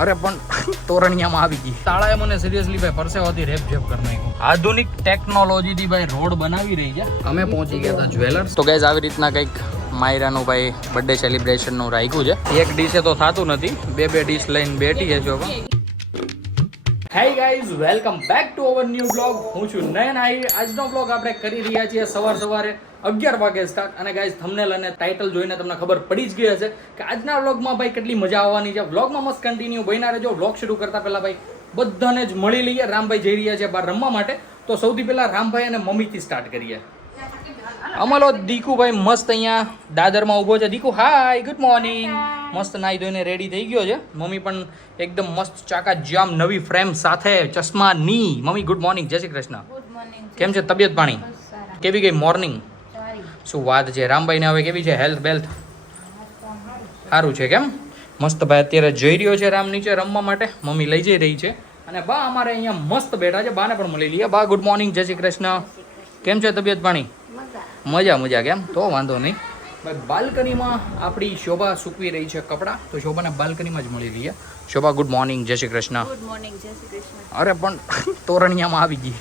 અરે પણ તોરણિયામાં આવી ગઈ. તાળાએ મને સિરિયસલી ભાઈ પરસેવાથી રેપ જેપ કરી નાખ્યું. આધુનિક ટેકનોલોજી થી ભાઈ રોડ બનાવી રહી છે. અમે પહોંચી ગયા હતા જ્વેલર્સ. તો ગાઈઝ આવી રીતના કંઈક માયરાનું ભાઈ બર્થડે સેલિબ્રેશનનું રાખ્યું છે. એક ડીશે તો થતું નથી, બે ડીશ લઈને બેઠી છે જો. Hi guys, welcome back to our new blog. હું છું નયન આહિર. આજનો બ્લોગ આપણે કરી રહ્યા છીએ સવારે 11 વાગે સ્ટાર્ટ. અને ગાઈઝ થંબનેલ અને ટાઇટલ જોઈને તમને ખબર પડી જ ગઈ હશે કે આજના વ્લોગમાં ભાઈ કેટલી મજા આવવાની છે. વ્લોગમાં મસ્ત કન્ટિન્યુ બન્યા રહેજો. વ્લોગ શરૂ કરતા પહેલા ભાઈ બધાને જ મળી લઈએ. રામભાઈ જઈ રહ્યા છે બહાર રમવા માટે, તો સૌથી પહેલા રામભાઈ અને મમ્મીથી સ્ટાર્ટ કરીએ. અમારો દીકુભાઈ મસ્ત અહીંયા દાદરમાં ઊભો છે. દીકુ હાય, ગુડ મોર્નિંગ. મસ્ત નાઈ ધોઈને રેડી થઈ ગયો છે. મમ્મી પણ એકદમ મસ્ત ચાકા જામ નવી ફ્રેમ સાથે ચશ્માની. મમ્મી ગુડ મોર્નિંગ, જય શ્રી કૃષ્ણ. કેમ છે તબિયત પાણી? કેવી ગઈ મોર્નિંગ? શું વાત છે. રામભાઈને હવે કેવી છે હેલ્થ બેલ્થ? સારું છે કેમ? મસ્ત ભાઈ અત્યારે જઈ રહ્યો છે રામ નીચે રમવા માટે. મમ્મી લઈ જઈ રહી છે. અને બા અમારે અહીંયા મસ્ત બેઠા છે. બાને પણ મળી લઈએ. બા ગુડ મોર્નિંગ, જય શ્રી કૃષ્ણ. કેમ છે તબિયત પાણી? મજા કેમ? તો વાંધો નહીં. ભાઈ બાલ્કનીમાં આપણી શોભા સૂકવી રહી છે કપડાં, તો શોભાને બાલ્કનીમાં જ મળી લઈએ. શોભા ગુડ મોર્નિંગ, જય શ્રી કૃષ્ણ. ગુડ મોર્નિંગ, જય શ્રી કૃષ્ણ. અરે પણ તોરણિયામાં આવી ગઈ.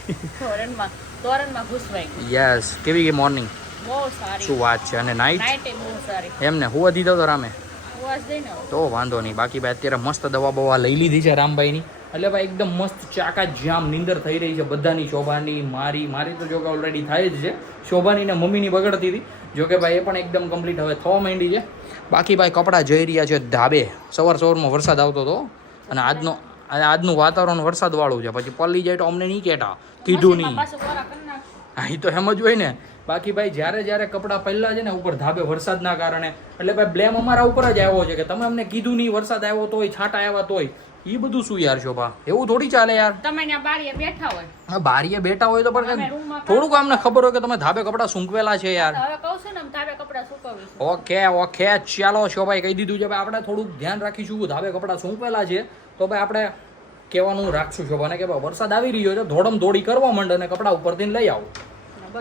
તોરણમાં ઘૂસવાઈ ગઈ. યસ, કેવી ગઈ મોર્નિંગ? બહુ સારી. શું વાત છે. અને નાઈટ બહુ સારી. એમને હુવા દીધો તો રામે? વાસ દઈને તો વાંધો નહીં. બાકી ભાઈ અત્યારે મસ્ત દવા બવા લઈ લીધી છે રામભાઈની. એટલે ભાઈ એકદમ મસ્ત ચાકા જામ નીંદર થઈ રહી છે બધાની. શોભાની, મારી તો જો કે ઓલરેડી થાય જ છે. શોભાની ને મમ્મીની બગડતી હતી, જો કે ભાઈ એ પણ એકદમ કમ્પ્લીટ હવે થવા માંડી છે. બાકી ભાઈ કપડાં જઈ રહ્યા છે ધાબે. સવારમાં વરસાદ આવતો હતો અને આજનું વાતાવરણ વરસાદવાળું છે. પછી પલ્લી જાય તો અમને નહીં કહેતા, કીધું નહીં. હા, એ તો એમ જ હોય ને. બાકી ભાઈ જ્યારે કપડાં પહેલા છે ને ઉપર ધાબે વરસાદના કારણે, એટલે ભાઈ બ્લેમ અમારા ઉપર જ આવ્યો છે કે તમે અમને કીધું નહીં, વરસાદ આવ્યો તોય, છાંટા આવ્યા તોય. એ બધું શું યાર શોભા, એવું થોડી ચાલે યાર. તમે ત્યાં બારીએ બેઠા હોય. હા, બારીએ બેઠા હોય તો પણ થોડુંક અમને ખબર હોય કે તમે ધાબે કપડાં સૂકવેલા છે યાર. હવે કહું છું ને, ધાબે કપડાં સુકવીશું. ઓકે ચાલો શોભાઈ કહી દીધું છે ભાઈ. આપણે થોડુંક ધ્યાન રાખીશું. ધાબે કપડાં સૂકવેલા છે તો ભાઈ આપણે કહેવાનું રાખશું શોભાને કે ભાઈ વરસાદ આવી રહ્યો છે, ધોડમ દોડી કરવા માંડે અને કપડાં ઉપરથી લઈ આવો.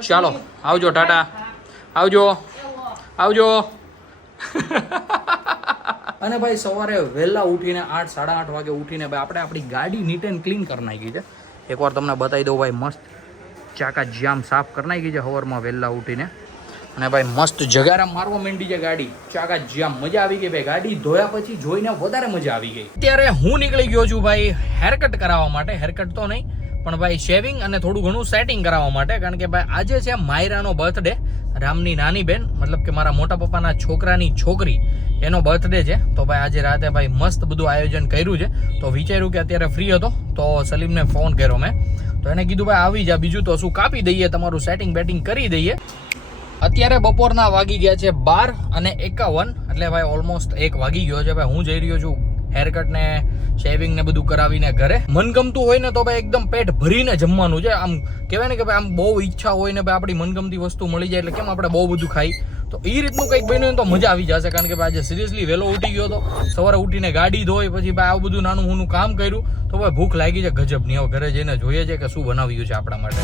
ચાલો આવજો, ટાટા, આવજો. અને ભાઈ સવારે વહેલા ઉઠીને 8, 8:30 વાગે ઉઠીને ભાઈ આપણે આપણી ગાડી નીટ એન્ડ ક્લીન કરી નાખી છે. એકવાર તમને બતાવી દઉં ભાઈ, મસ્ત ચાકા જામ સાફ કરી નાખી છે સવારમાં વહેલા ઉઠીને. અને ભાઈ મસ્ત જગારા મારવા માંડી છે ગાડી. ચાકા જામ મજા આવી ગઈ ભાઈ. ગાડી ધોયા પછી જોઈને વધારે મજા આવી ગઈ. અત્યારે હું નીકળી ગયો છું ભાઈ હેરકટ કરાવવા માટે. હેરકટ તો નહીં પણ ભાઈ શેવિંગ અને થોડું ઘણું સેટિંગ કરાવવા માટે. કારણ કે ભાઈ આજે છે માયરાનો બર્થડે. રામની નાની બેન, મતલબ કે મારા મોટા પપ્પાના છોકરાની છોકરી, એનો બર્થડે છે. તો ભાઈ આજે રાતે ભાઈ મસ્ત બધું આયોજન કર્યું છે. તો વિચાર્યું કે અત્યારે ફ્રી હતો તો સલીમને ફોન કર્યો મેં. તો એને કીધું ભાઈ આવી જા, બીજું તો શું, કાપી દઈએ, તમારું સેટિંગ બેટિંગ કરી દઈએ. અત્યારે બપોરના વાગી ગયા છે 12:51. એટલે ભાઈ ઓલમોસ્ટ 1 વાગી ગયો છે. ભાઈ હું જઈ રહ્યો છું હેરકટ ને શેવિંગ ને બધું કરાવીને ઘરે. મનગમતું હોય ને તો ભાઈ એકદમ પેટ ભરીને જમવાનું છે. આમ કહેવાય ને કે ભાઈ આમ બહુ ઈચ્છા હોય ને ભાઈ આપણી મનગમતી વસ્તુ મળી જાય એટલે કેમ આપણે બહુ બધું ખાઈ. તો એ રીતનું કંઈક બન્યું તો મજા આવી જશે. કારણ કે ભાઈ આજે સિરિયસલી વહેલો ઉઠી ગયો હતો. સવારે ઉઠીને ગાડી ધોઈ, પછી ભાઈ આવું બધું નાનું મોનું કામ કર્યું તો ભાઈ ભૂખ લાગી છે ગજબની. હવે ઘરે જઈને જોઈએ છે કે શું બનાવ્યું છે આપણા માટે.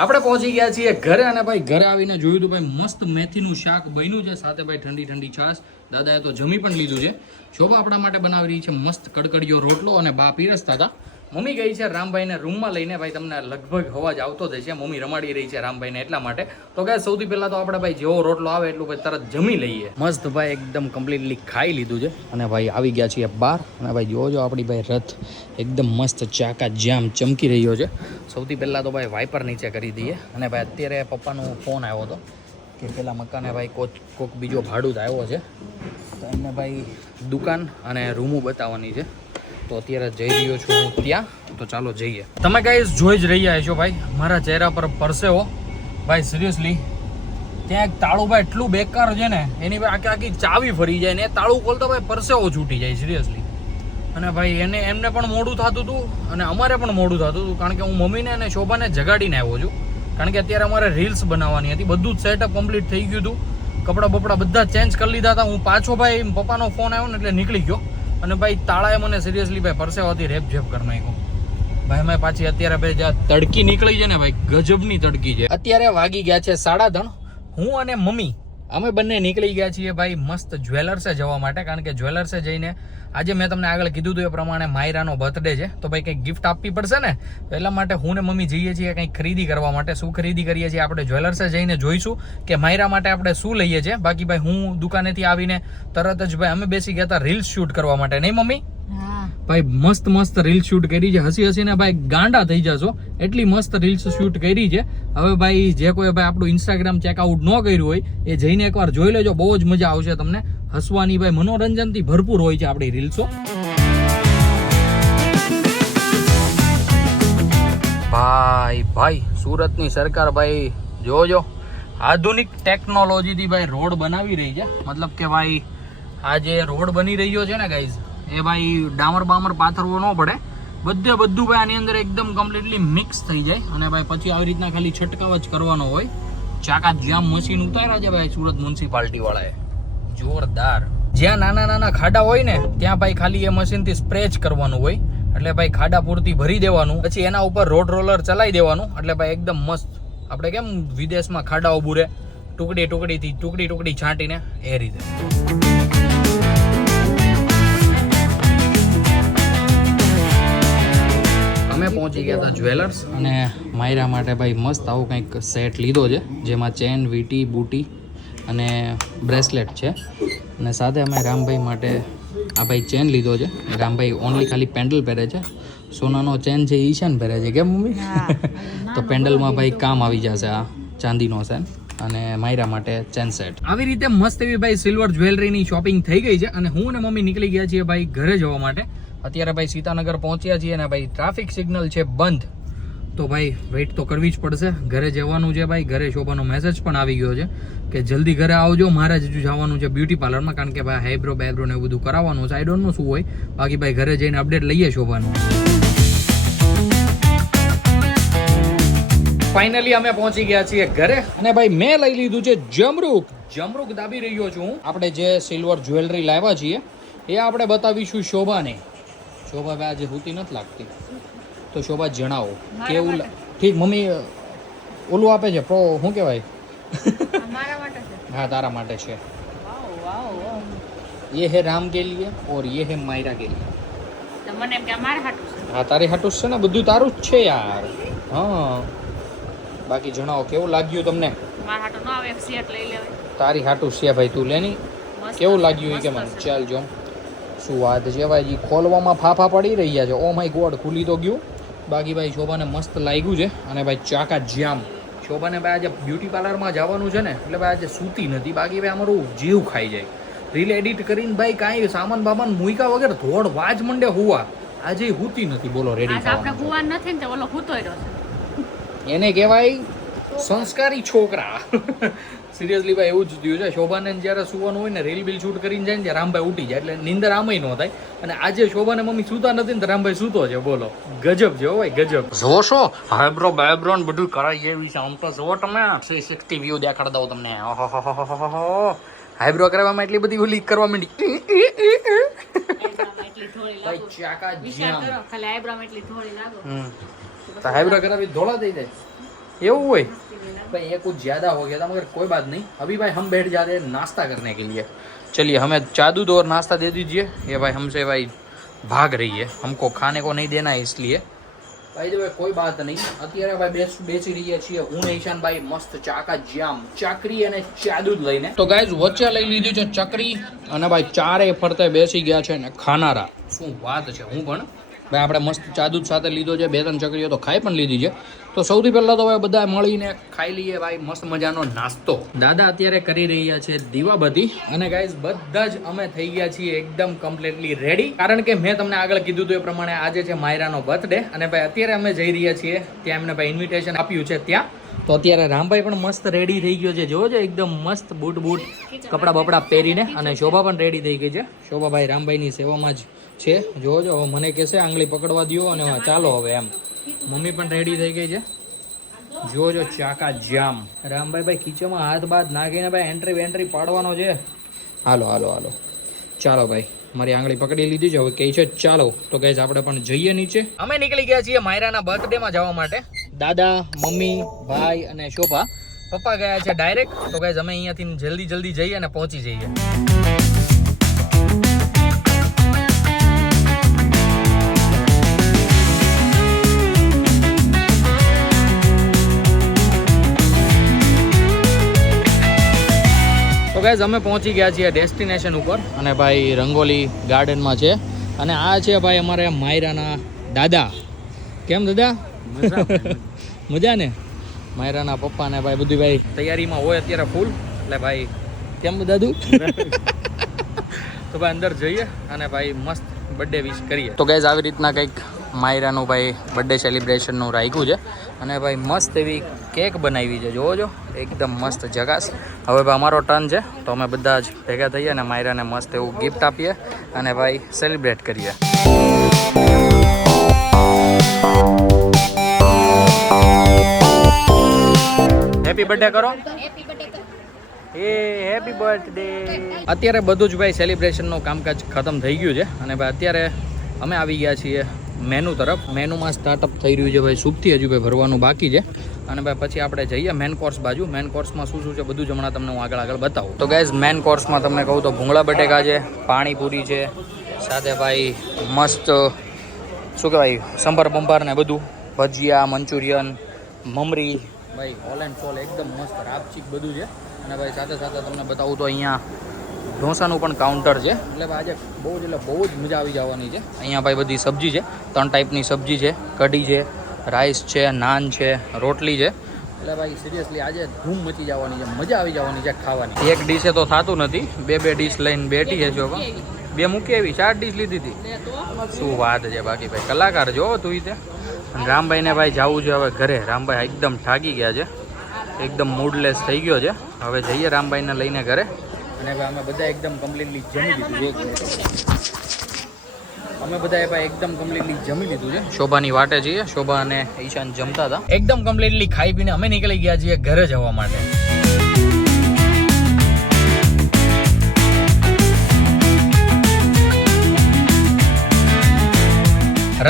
આપણે પહોંચી ગયા છીએ ઘરે. અને ભાઈ ઘરે આવીને જોયું તો ભાઈ મસ્ત મેથીનું શાક બન્યું છે, સાથે ભાઈ ઠંડી છાશ. દાદાએ તો જમી પણ લીધું છે. શોભા આપણા માટે બનાવી રહી છે મસ્ત કડકડિયો રોટલો અને બા પીરસતા હતા. મમ્મી ગઈ છે રામભાઈને રૂમમાં લઈને. ભાઈ તમને લગભગ અવાજ આવતો જ છે, મમ્મી રમાડી રહી છે રામભાઈને એટલા માટે. તો કે સૌથી પહેલાં તો આપણે ભાઈ જેવો રોટલો આવે એટલું ભાઈ તરત જમી લઈએ. મસ્ત ભાઈ એકદમ કમ્પ્લીટલી ખાઈ લીધું છે. અને ભાઈ આવી ગયા છીએ બહાર. અને ભાઈ જોજો આપણી ભાઈ રથ એકદમ મસ્ત ચાકા જામ ચમકી રહ્યો છે. સૌથી પહેલાં તો ભાઈ વાઇપર નીચે કરી દઈએ. અને ભાઈ અત્યારે પપ્પાનો ફોન આવ્યો હતો કે પેલા મકાને ભાઈ કોક બીજો ભાડું જ આવ્યો છે, તો એમને ભાઈ દુકાન અને રૂમો બતાવવાની છે. તો અત્યારે જઈ રહ્યો છું હું ત્યાં. તો ચાલો જઈએ. તમે ગાઈસ જોઈ જ રહ્યા છો ભાઈ મારા ચહેરા પર પરસેવો. ભાઈ સિરિયસલી ત્યાં એક તાળું ભાઈ એટલું બેકાર છે ને, એની ભાઈ આખી ચાવી ફરી જાય ને એ તાળું ખોલતા ભાઈ પરસેવો છૂટી જાય સિરિયસલી. અને ભાઈ એમને પણ મોડું થતું હતું અને અમારે પણ મોડું થતું હતું. કારણ કે હું મમ્મીને અને શોભાને જગાડીને આવ્યો છું. કારણ કે અત્યારે અમારે રીલ્સ બનાવવાની હતી. બધું જ સેટઅપ કમ્પ્લીટ થઈ ગયું હતું. કપડાં બપડા બધા ચેન્જ કરી લીધા હતા. હું પાછો ભાઈ પપ્પાનો ફોન આવ્યો ને એટલે નીકળી ગયો. અને ભાઈ તાળાએ મને સિરિયસલી ભાઈ પરસેવાથી રેપ જેપ કરી નાખ્યો. ભાઈ મેં પાછી અત્યારે ભાઈ જ્યાં તડકી નીકળી છે ને ભાઈ ગજબની તડકી છે. અત્યારે વાગી ગયા છે 3:30. હું અને મમ્મી અમે બંને નીકળી ગયા છીએ ભાઈ મસ્ત જ્વેલર્સે જવા માટે, કારણ કે જ્વેલર્સે જઈને આજે મેં તમને આગળ કીધું હતું એ પ્રમાણે માયરાનો બર્થડે છે, તો ભાઈ કંઈક ગિફ્ટ આપવી પડશે ને, તો એટલા માટે હું ને મમ્મી જઈએ છીએ કંઈક ખરીદી કરવા માટે. શું ખરીદી કરીએ છીએ આપણે જ્વેલર્સે જઈને જોઈશું કે માયરા માટે આપણે શું લઈએ છીએ. બાકી ભાઈ હું દુકાનેથી આવીને તરત જ ભાઈ અમે બેસી ગયા હતા રીલ્સ શૂટ કરવા માટે, નહીં મમ્મી? ભાઈ મસ્ત મસ્ત રીલ શૂટ કરી છે, હસી હસીને ભાઈ ગાંડા થઈ જશો એટલી મસ્ત રીલ્સ શૂટ કરી છે. હવે ભાઈ જે કોઈ ભાઈ આપણું ઇન્સ્ટાગ્રામ ચેકઆઉટ ન કર્યું હોય એ જઈને એકવાર જોઈ લેજો, બહુ જ મજા આવશે તમને હસવાની. ભાઈ મનોરંજનથી ભરપૂર હોય છે આપણી રીલ્સો. ભાઈ સુરતની સરકાર ભાઈ જોજો આધુનિક ટેકનોલોજીથી ભાઈ રોડ બનાવી રહી છે. મતલબ કે ભાઈ આ જે રોડ બની રહ્યો છે ને ગાઈઝ, એ ભાઈ ડામર બામર પાથરવો ન પડે, બધું ભાઈ આની અંદર એકદમ કમ્પ્લીટલી મિક્સ થઈ જાય. અને ભાઈ પછી આવી રીતના ખાલી છંટકાવ જ કરવાનો હોય. ચાકા જામ મશીન ઉતાર્યા છે ભાઈ સુરત મ્યુનિસિપાલિટી વાળાએ, જોરદાર. જ્યાં નાના નાના ખાડા હોય ને ત્યાં ભાઈ ખાલી એ મશીનથી સ્પ્રે જ કરવાનું હોય, એટલે ભાઈ ખાડા પૂરતી ભરી દેવાનું, પછી એના ઉપર રોડ રોલર ચલાવી દેવાનું, એટલે ભાઈ એકદમ મસ્ત. આપણે કેમ વિદેશમાં ખાડાઓ બુરે ટુકડી છાંટીને એ રીતે. અમે પહોંચી ગયા હતા જ્વેલર્સ અને માયરા માટે ભાઈ મસ્ત આવું કંઈક સેટ લીધો છે, જેમાં ચેન, વીટી, બુટી અને બ્રેસલેટ છે. અને સાથે અમે રામભાઈ માટે આ ભાઈ ચેન લીધો છે. રામભાઈ ઓનલી ખાલી પેન્ડલ પહેરે છે, સોનાનો ચેન છે ઈશાન પહેરે છે, કેમ મમ્મી? તો પેન્ડલમાં ભાઈ કામ આવી જશે આ ચાંદીનો ચેન. અને માયરા માટે ચેન સેટ. આવી રીતે મસ્ત એવી ભાઈ સિલ્વર જ્વેલરીની શોપિંગ થઈ ગઈ છે અને હું અને મમ્મી નીકળી ગયા છીએ ભાઈ ઘરે જવા માટે. અત્યારે ભાઈ સીતાનગર પહોંચ્યા છીએ અને ભાઈ ટ્રાફિક સિગ્નલ છે બંધ, તો ભાઈ વેઇટ તો કરવી જ પડશે. ઘરે જવાનું છે ભાઈ, ઘરે શોભાનો મેસેજ પણ આવી ગયો છે કે જલ્દી ઘરે આવજો, મારે જ જવાનું છે બ્યુટી પાર્લરમાં, કારણ કે ભાઈ હાઈબ્રો બેબ્રો ને એવું બધું કરાવવાનું છે. આઈ ડોન્ટ નો શું હોય, બાકી ભાઈ ઘરે જઈને અપડેટ લઈએ શોભાનું. ફાઇનલી અમે પહોંચી ગયા છીએ ઘરે અને ભાઈ મેં લઈ લીધું છે જમરૂક દાબી રહ્યો છું હું. આપણે જે સિલ્વર જ્વેલરી લાવ્યા છીએ એ આપણે બતાવીશું શોભાને. શોભા ભાઈ આજે હુતી નથી લાગતી, તો શોભા જણાવો કેવું. ઠીક મમ્મી ઓલું આપે છે પ્રો, શું કહેવાય? हाँ तारा माटे छे. ये है राम के लिए और ये है मायरा के लिए. તો મને એમ કે અમારા હાટુ છે. હા તારી હાટુ છે ને, બધું તારું જ છે યાર. હા બાકી જણાવો કેવું લાગ્યું તમને? મારા હાટુ નો આવે એક સેટ લઈ લેવાય. તારી હાટુ છે ભાઈ, તું લેની. કેવું લાગ્યું એ કે મને? ચાલ જો શું વાત છે ભાઈ, ખોલવામાં ફાફા પડી રહ્યા છે. ઓ માય ગોડ, ખુલી તો ગયું. બાકી ભાઈ શોભાને મસ્ત લાગ્યું છે. અને ભાઈ ચાકા જામ શોભાને ભાઈ આજે બ્યુટી પાર્લરમાં જવાનું છે ને, એટલે ભાઈ આજે સૂતી નથી. બાકી ભાઈ અમારું જીવ ખાઈ જાય. રીલ એડિટ કરીને ભાઈ કાંઈ સામાન બામાન મૂકા વગર ધોડ વાજ મંડે હુવા. આજે હુતી નથી, બોલો રેડી આજ આપણે હુવાન નથી ને તો ઓલો હુતોય રહ્યો છે. એને કહેવાય સંસ્કારી છોકરા. સિરિયસલી ભાઈ એવું જ થયું છે. શોભાને જ્યારે સુવાનું હોય ને રીલ બિલ શૂટ કરીને જાય ને ત્યારે રામભાઈ ઉઠી જાય, એટલે નીંદર આમય ન થાય. અને આજે શોભાને મમ્મી સૂતા નથી ને તો રામભાઈ સૂતો છે, બોલો ગજબ છે ભાઈ ગજબ. જોશો હાઈબ્રો બાયબ્રો ને બધું કરાય એવી છે. આમ તો જો તમે 360 વ્યૂ દેખાડ દઉં તમને. હાઈબ્રો કરવામાં એટલી બધી ઓલી કરવા માંડી. ભાઈ ચાકા જામ. ખાલી આઈબ્રો એટલી થોડી લાગો. તો હાઈબ્રો કરાવી ધોળા થઈ જાય એવું હોય भाई, ये कुछ ज़्यादा हो गया था, मगर कोई बात नहीं. अभी भाई हम बैठ जाते हैं नाश्ता करने के लिए. चलिए हमें चा दूध और नाश्ता दे दीजिए. ये भाई हमसे भाई भाग रही है, हमको खाने को नहीं देना है इसलिए. भाई भाई कोई बात नहीं. અત્યારે ભાઈ બેસી રહીએ છીએ હું ને ઈશાન ભાઈ મસ્ત ચાકા જામ ચકરી અને ચા દૂધ લઈને. તો ગાઈઝ વચ્ચે લઈ લીધી છે ચકરી અને ભાઈ ચારે ફરતે બેસી ગયા છે ને ખાનારા. શું વાત છે. હું પણ ભાઈ આપણે મસ્ત ચા દૂધ સાથે લીધો છે, 2-3 ચકરીઓ તો ખાઈ પણ લીધી છે. તો સૌથી પહેલા તો ભાઈ બધા મળીને ખાઈ લઈએ ભાઈ મસ્ત મજાનો નાસ્તો. દાદા અત્યારે કરી રહ્યા છે દીવાબત્તી અને ગાઈઝ બધા જ અમે થઈ ગયા છીએ એકદમ કમ્પ્લીટલી રેડી, કારણ કે મેં તમને આગળ કીધું હતું એ પ્રમાણે આજે છે માયરાનો બર્થડે. અને ભાઈ અત્યારે અમે જઈ રહ્યા છીએ ત્યાં, એમને ભાઈ ઇન્વિટેશન આપ્યું છે ત્યાં. તો અત્યારે રામભાઈ પણ મસ્ત રેડી થઈ ગયો છે, જોજો એકદમ મસ્ત બૂટ કપડા બપડા પહેરીને. અને શોભા પણ રેડી થઈ ગઈ છે. શોભા ભાઈ રામભાઈની સેવામાં જ છે. જોજો હવે મને કહેશે આંગળી પકડવા દો અને ચાલો હવે એમ. મમ્મી પણ રેડી થઈ ગઈ છે, જોજો ચાકા જામ. રામભાઈ ભાઈ ખીચામાં હાથ બાથ નાખીને ભાઈ એન્ટ્રી પાડવાનો છે. હાલો ચાલો ભાઈ મારી આંગળી પકડી લીધી છે, હવે કહે છે ચાલો. તો ગાઈઝ આપણે પણ જઈએ નીચે. અમે નીકળી ગયા છીએ માયરાના બર્થડેમાં જવા માટે. દાદા, મમ્મી, ભાઈ અને શોભા. પપ્પા ગયા છે ડાયરેક્ટ. તો ગાઈઝ અમે અહીંયાથી જલ્દી જઈએ અને પહોંચી જઈએ. તો ગાઈઝ અમે પહોંચી ગયા છીએ ડેસ્ટિનેશન ઉપર અને ભાઈ રંગોલી ગાર્ડનમાં છે અને આ છે ભાઈ અમારે માયરાના દાદા. કેમ દાદા? મજા ને? માયરાના પપ્પા ને ભાઈ બધું ભાઈ તૈયારીમાં હોય અત્યારે ફૂલ. એટલે ભાઈ કેમ દાદુ? તો ભાઈ અંદર જઈએ અને ભાઈ મસ્ત બર્થડે વિશ કરીએ. તો ગાઈઝ આવી રીતના કંઈક માયરાનું ભાઈ બર્થડે સેલિબ્રેશનનું રાખ્યું છે અને ભાઈ મસ્ત એવી કેક બનાવી છે. જોવો છો, એકદમ મસ્ત જગાસ. હવે ભાઈ અમારો ટર્ન છે તો અમે બધા જ ભેગા થઈએ અને માયરાને મસ્ત એવું ગિફ્ટ આપીએ અને ભાઈ સેલિબ્રેટ કરીએ. હેપી બર્થડે કરો. એ હેપી બર્થડે. અત્યારે બધું જ ભાઈ સેલિબ્રેશનનું કામકાજ ખતમ થઈ ગયું છે અને ભાઈ અત્યારે અમે આવી ગયા છીએ મેનુ તરફ. મેનુમાં સ્ટાર્ટઅપ થઈ રહ્યું છે ભાઈ સૂપથી, હજુ ભાઈ ભરવાનું બાકી છે અને ભાઈ પછી આપણે જઈએ મેન કોર્સ બાજુ. મેન કોર્સમાં શું શું છે બધું જ હમણાં તમને હું આગળ બતાવું. તો ગાઈઝ મેન કોર્સમાં તમને કહું તો ભૂંગળા બટેકા છે, પાણીપુરી છે, સાથે ભાઈ મસ્ત શું કહેવાય સંભાર બંભાર ને બધું, ભજીયા, મંચુરિયન, મમરી, ભાઈ ઓલ એન્ડ સોલ એકદમ મસ્ત રાપચીક બધું છે. અને ભાઈ સાથે તમને બતાવું તો અહીંયા ઢોસાનું પણ કાઉન્ટર છે. એટલે આજે બહુ જ મજા આવી જવાની છે. અહીંયા ભાઈ બધી સબ્જી છે, 3 ટાઈપની સબ્જી છે, કઢી છે, રાઈસ છે, નાન છે, રોટલી છે. એટલે ભાઈ સિરિયસલી આજે ધૂમ મચી જવાની છે, મજા આવી જવાની છે ખાવાની. એક ડીશે તો થતું નથી, બે ડીશ લઈને બેઠી છે. જો બે મૂકી આવી, 4 ડીશ લીધી હતી. શું વાત છે બાકી ભાઈ, કલાકાર જો તું તે. રામભાઈને ભાઈ જવું છે હવે ઘરે. રામભાઈ એકદમ થાકી ગયા છે, એકદમ મૂડલેસ થઈ ગયો છે. હવે જઈએ રામભાઈને લઈને ઘરે અને ભાઈ અમે બધા એકદમ કમ્પ્લીટલી જમી લીધું છે. શોભાની વાટે છીએ, શોભા અને ઈશાન જમતા હતા. એકદમ કમ્પ્લીટલી ખાઈ પીને અમે નીકળી ગયા છીએ ઘરે જવા માટે.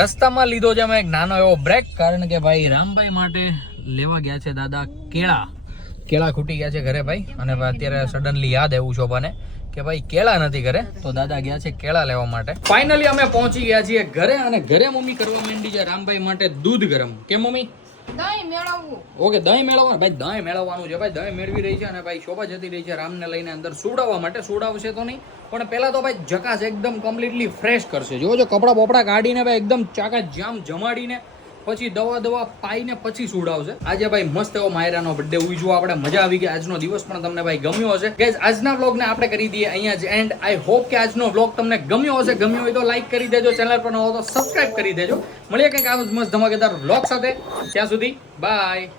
રસ્તામાં લીધો છે અમે એક નાનો એવો બ્રેક, કારણ કે ભાઈ રામભાઈ માટે લેવા ગયા છે દાદા કેળા ખૂટી ગયા છે ઘરે ભાઈ. અને અત્યારે સડનલી યાદ આવ્યું શોભાને કે ભાઈ કેળા નથી ઘરે, તો દાદા ગયા છે કેળા લેવા માટે. ફાઇનલી અમે પહોંચી ગયા છીએ ઘરે અને ઘરે મમ્મી કરવા માંડી છે રામભાઈ માટે દૂધ ગરમ. કેમ મમ્મી? દહીં મેળવવું. ઓકે, દહીં મેળવવાનું ભાઈ, દહીં મેળવવાનું છે ભાઈ. દહીં મેળવી રહી છે અને ભાઈ શોભા જતી રહી છે રામને લઈને અંદર સુવડાવવા માટે. સુવડાવશે તો નહીં પણ પહેલા તો ભાઈ જકાસ એકદમ કમ્પ્લીટલી ફ્રેશ કરશે. જોજો કપડા બોપડા કાઢીને ભાઈ એકદમ ચાકા જામ જમાડીને પછી દવા પાઈને પછી સુવડાવશે. આજે ભાઈ મસ્ત એવો માયરાનો બર્થડે ઉજવો આપણે. મજા આવી ગઈ. આજનો દિવસ પણ તમને ભાઈ ગમ્યો હશે. ગાઈઝ આજના વ્લોગને આપણે કરી દઈએ અહીંયા જ એન્ડ. આઈ હોપ કે આજનો વ્લોગ તમને ગમ્યો હશે. ગમ્યો હોય તો લાઈક કરી દેજો, ચેનલ પર ન હો તો સબસ્ક્રાઇબ કરી દેજો. મળીએ કંઈક આવું જ મસ્ત ધમાકેદાર વ્લોગ સાથે. ત્યાં સુધી બાય.